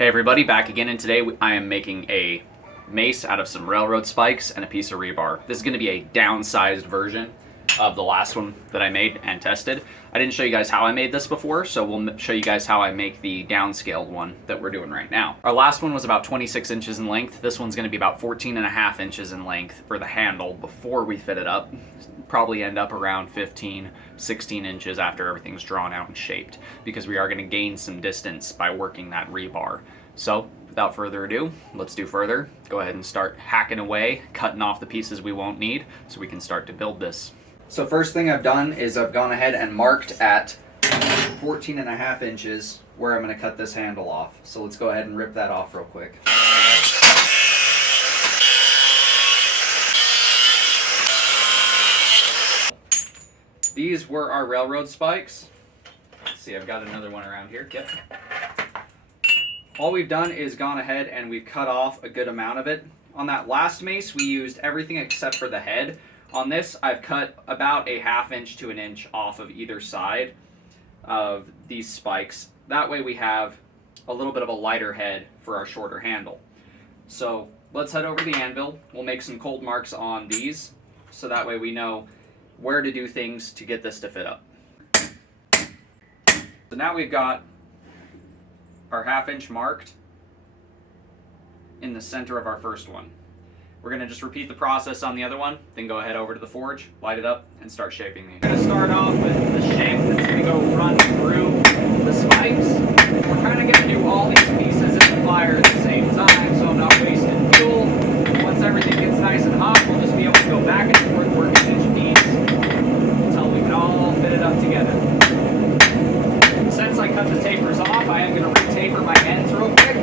Hey everybody, back again, and today I am making a mace out of some railroad spikes and a piece of rebar. This is going to be a downsized version of the last one that I made and tested. I didn't show you guys how I made this before, so we'll show you guys how I make the downscaled one that we're doing right now. Our last one was about 26 inches in length. This one's going to be about 14.5 inches in length for the handle before we fit it up. Probably end up around 15, 16 inches after everything's drawn out and shaped, because we are going to gain some distance by working that rebar. So without further ado, let's do further. Go ahead and start hacking away, cutting off the pieces we won't need so we can start to build this. So first thing I've done is I've gone ahead and marked at 14.5 inches where I'm going to cut this handle off. So let's go ahead and rip that off real quick. These were our railroad spikes. Let's see, I've got another one around here. Yep. All we've done is gone ahead and we've cut off a good amount of it. On that last mace, we used everything except for the head. On this, I've cut about a 1/2 inch to 1 inch off of either side of these spikes. That way we have a little bit of a lighter head for our shorter handle. So let's head over to the anvil. We'll make some cold marks on these, so that way we know where to do things to get this to fit up. So now we've got our 1/2 inch marked in the center of our first one. We're going to just repeat the process on the other one, then go ahead over to the forge, light it up, and start shaping these. We're going to start off with the shape that's going to go run through the spikes. We're kind of going to do all these pieces in the fire at the same time, so I'm not wasting fuel. Once everything gets nice and hot, we'll just be able to go back and forth working each piece until we can all fit it up together. Since I cut the tapers off, I am going to re-taper my ends real quick.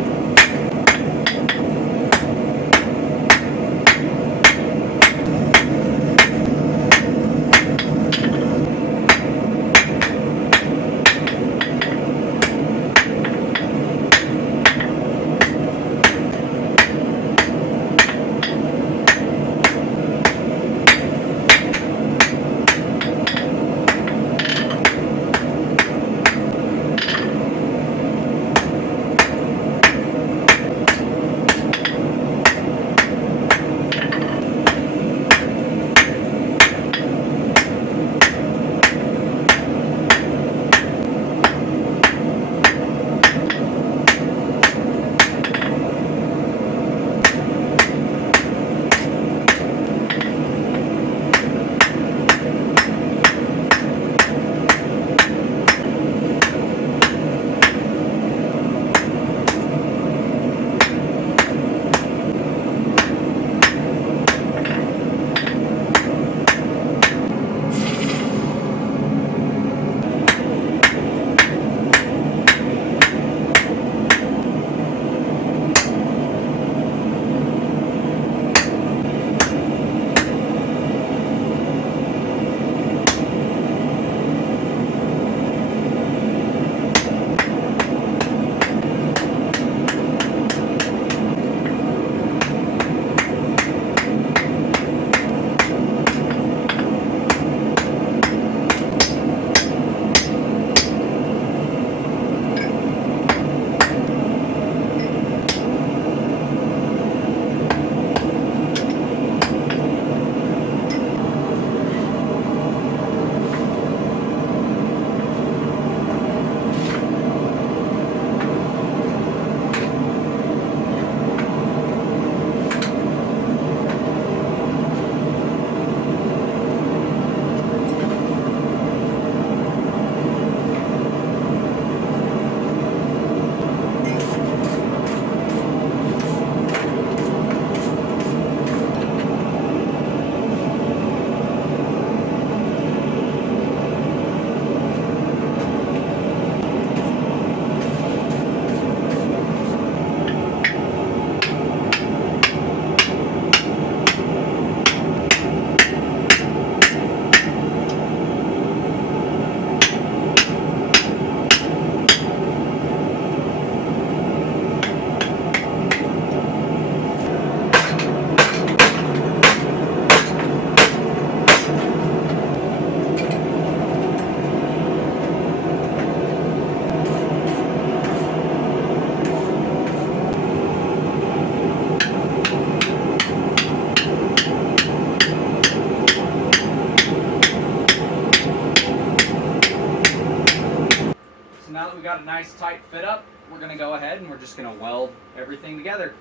go ahead and we're just going to weld everything together.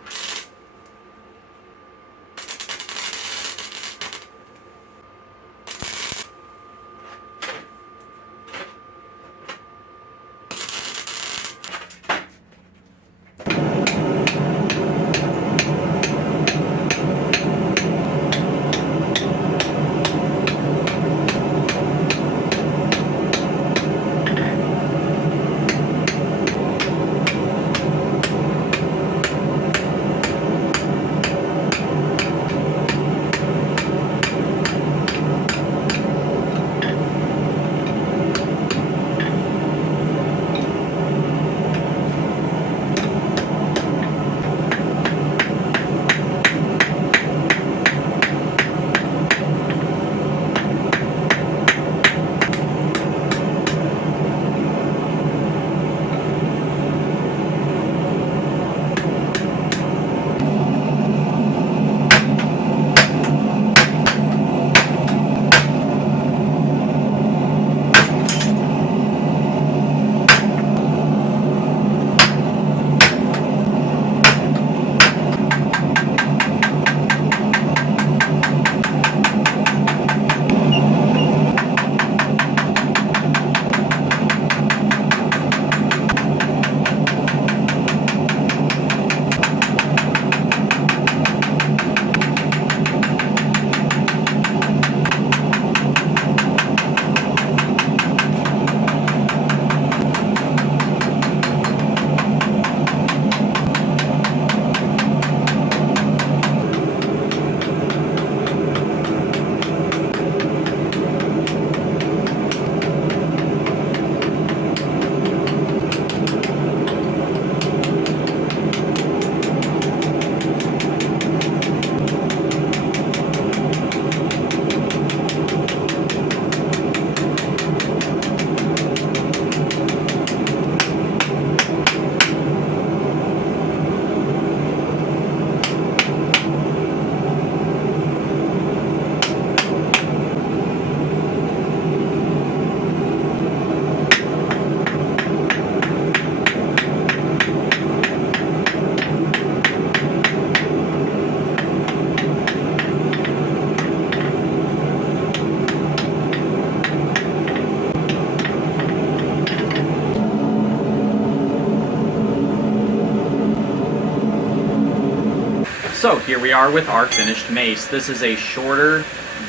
So here we are with our finished mace. This is a shorter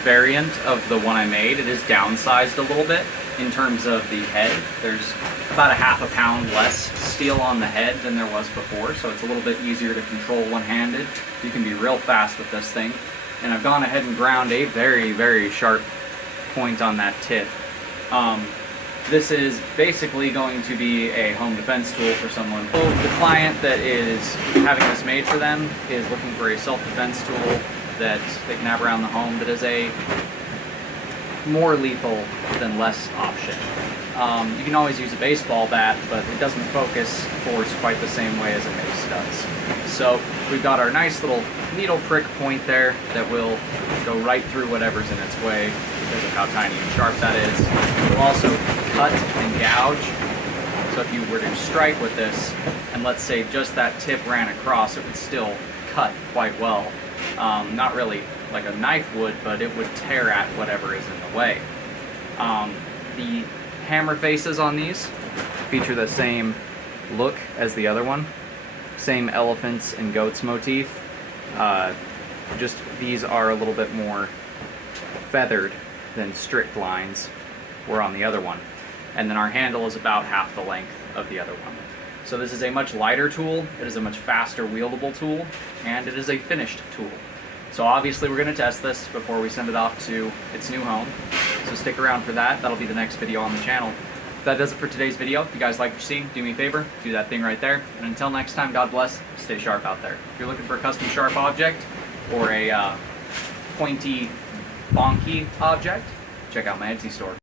variant of the one I made. It is downsized a little bit in terms of the head. There's about a half a pound less steel on the head than there was before, so it's a little bit easier to control one-handed. You can be real fast with this thing. And I've gone ahead and ground a very, very sharp point on that tip. This is basically going to be a home defense tool for someone. So the client that is having this made for them is looking for a self-defense tool that they can have around the home that is a more lethal than less option. You can always use a baseball bat, but it doesn't focus force quite the same way as a mace does. So we've got our nice little needle prick point there that will go right through whatever's in its way because of how tiny and sharp that is. It will also cut and gouge. So if you were to strike with this, and let's say just that tip ran across, it would still cut quite well. Not really like a knife would, but it would tear at whatever is in the way. The hammer faces on these feature the same look as the other one. Same elephants and goats motif. Just these are a little bit more feathered than strict lines were on the other one. And then our handle is about half the length of the other one. So this is a much lighter tool, it is a much faster wieldable tool, and it is a finished tool. So obviously we're going to test this before we send it off to its new home. So stick around for that, that'll be the next video on the channel. That does it for today's video. If you guys like what you see, do me a favor, do that thing right there. And until next time, God bless, stay sharp out there. If you're looking for a custom sharp object, or a pointy, bonky object, check out my Etsy store.